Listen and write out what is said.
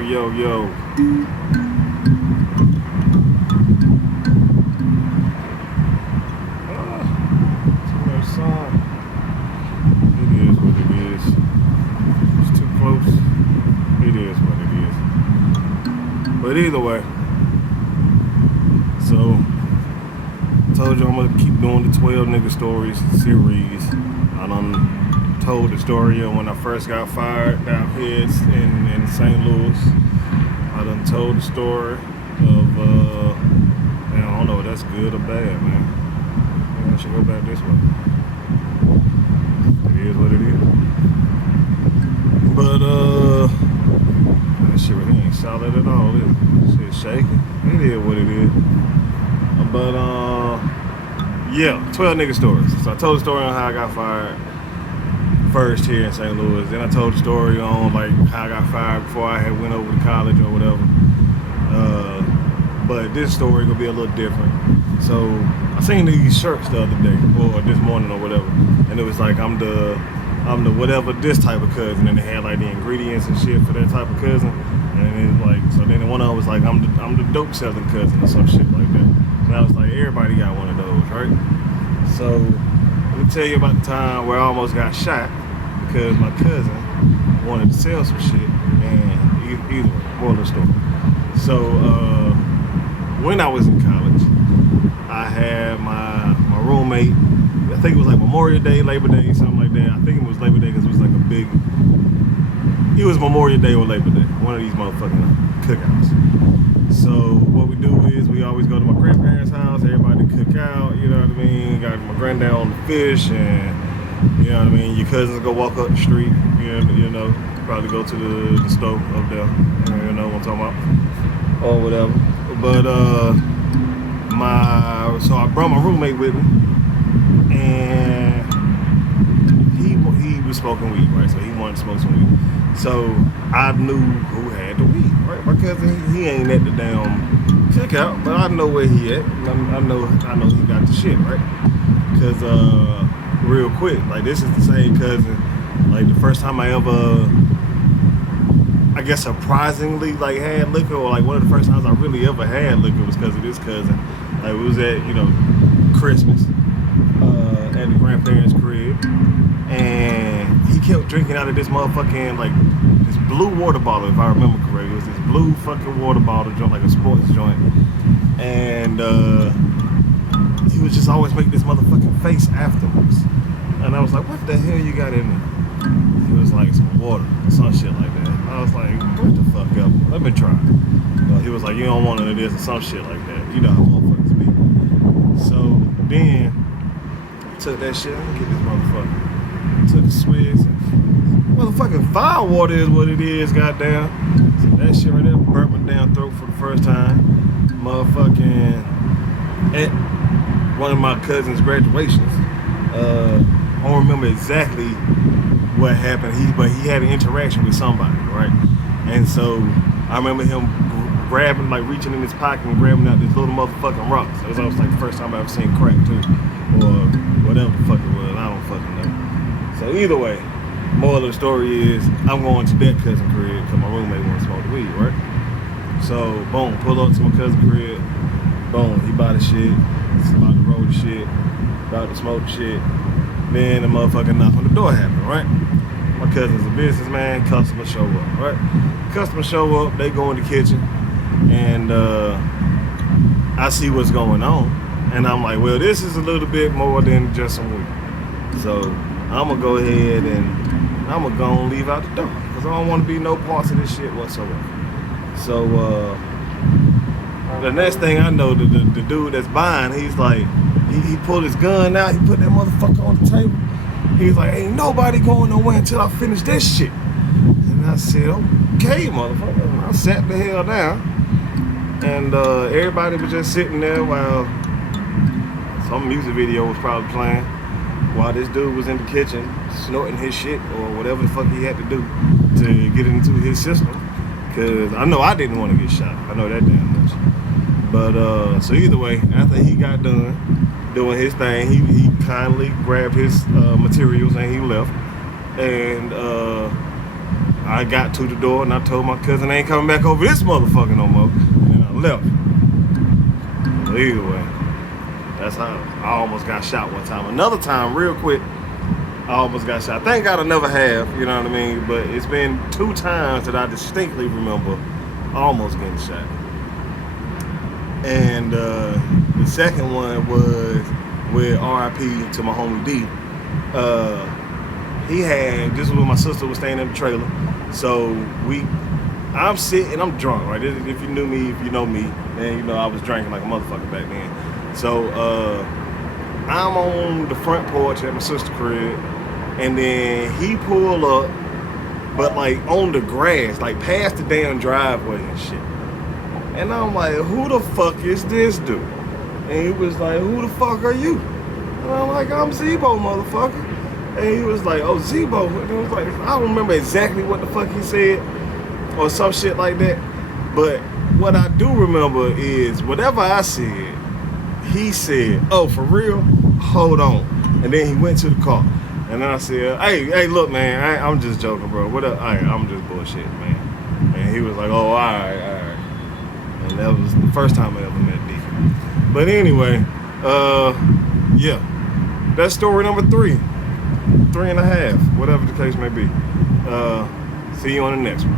yo. Too much sun. It is what it is. It's too close. It is what it is. But either way, so told you I'm gonna keep doing the 12 nigga stories series. I done told the story of when I first got fired down here in St. Louis. I done told the story of man, I don't know if that's good or bad, man. Maybe I should go back this way. It is what it is. But that shit really ain't solid at all, is it? Shit shaking. It is what it is. But yeah, 12 nigga stories. So I told the story on how I got fired first here in St. Louis. Then I told the story on like how I got fired before I had went over to college or whatever. But this story gonna be a little different. So I seen these shirts the other day or this morning or whatever, and it was like I'm the whatever this type of cousin, and they had like the ingredients and shit for that type of cousin. And it's like, so then one of them was like I'm the dope selling cousin or some shit like that. And I was like, everybody got one of those, right? So let me tell you about the time where I almost got shot because my cousin wanted to sell some shit, and either way, moral of the story. So when I was in college, I had my roommate. I think it was like Memorial Day, Labor Day, something like that. I think it was Labor Day because it was like a big. It was Memorial Day or Labor Day, one of these motherfucking cookouts. So what we do is we always go to my grandparents' house. Everybody cook out, you know what I mean. Got my granddad on the fish, and you know what I mean. Your cousins go walk up the street, you know, probably go to the stove up there, you know what I'm talking about, or whatever. But so I brought my roommate with me, and he was smoking weed, right? So he wanted to smoke some weed. So I knew who had the weed, right? My cousin, he ain't at the damn cookout, but I know where he at. I know he got the shit, right? Cause real quick, like this is the same cousin. Like the first time I ever, I guess surprisingly like had liquor, or like one of the first times I really ever had liquor was because of this cousin. Like it was at, you know, Christmas at the grandparents' crib, and he kept drinking out of this motherfucking like this blue water bottle, if I remember correctly. It was this blue fucking water bottle joint, like a sports joint, and he would just always make this motherfucking face afterwards, and I was like, what the hell you got in there? He was like, some water or some shit like that. I was like, what the fuck up? Let me try. He was like, you don't want none of this or some shit like that. You know how motherfuckers be. So then took that shit. Let me get this motherfucker. Took a swig. Motherfucking fire water is what it is, goddamn. So that shit right there burnt my damn throat for the first time. Motherfucking at one of my cousin's graduations. I don't remember exactly what happened. But he had an interaction with somebody, right? And so I remember him grabbing, like reaching in his pocket and grabbing out this little motherfucking rock. So it was like the first time I ever seen crack too, or whatever the fuck it was. I don't fucking know. So either way, moral of the story is I'm going to that cousin crib because my roommate wants to smoke the weed, right? So boom, pull up to my cousin crib. Boom, he buy the shit. He's about to roll the shit. About to smoke the shit. Then the motherfucking knock on the door happened, right? My cousin's a businessman. Customer show up, right? Customer show up. They go in the kitchen, and I see what's going on, and I'm like, well, this is a little bit more than just some weed. So I'm gonna go ahead and I'm gonna go and leave out the door because I don't want to be no parts of this shit whatsoever. So the next thing I know, the dude that's buying, he's like, he pulled his gun out, he put that motherfucker on the table. He's like, ain't nobody going nowhere until I finish this shit. And I said, okay, motherfucker. And I sat the hell down, and everybody was just sitting there while some music video was probably playing, while this dude was in the kitchen snorting his shit or whatever the fuck he had to do to get into his system. Cause I know I didn't want to get shot. I know that damn much. But so either way, after he got done doing his thing, he kindly grabbed his materials and he left. And I got to the door and I told my cousin I ain't coming back over this motherfucker no more. And I left. But either way, that's how I almost got shot one time. Another time, real quick, I almost got shot. Thank God I never have, you know what I mean? But it's been 2 times that I distinctly remember almost getting shot. And the second one was with RIP to my homie D. He had, this was when my sister was staying in the trailer. So I'm sitting, I'm drunk, right? If you knew me, if you know me, then you know I was drinking like a motherfucker back then. So I'm on the front porch at my sister's crib, and then he pulled up, but like on the grass, like past the damn driveway and shit. And I'm like, who the fuck is this dude? And he was like, who the fuck are you? And I'm like, I'm Zebo, motherfucker. And he was like, oh, Zebo. And I was like, I don't remember exactly what the fuck he said or some shit like that. But what I do remember is whatever I said, he said, oh, for real? Hold on. And then he went to the car. And I said, hey, look, man, I'm just joking, bro. What up? I'm just bullshit, man. And he was like, oh, all right. And that was the first time I ever met D. But anyway, yeah. That's story number 3. 3.5, whatever the case may be. See you on the next one.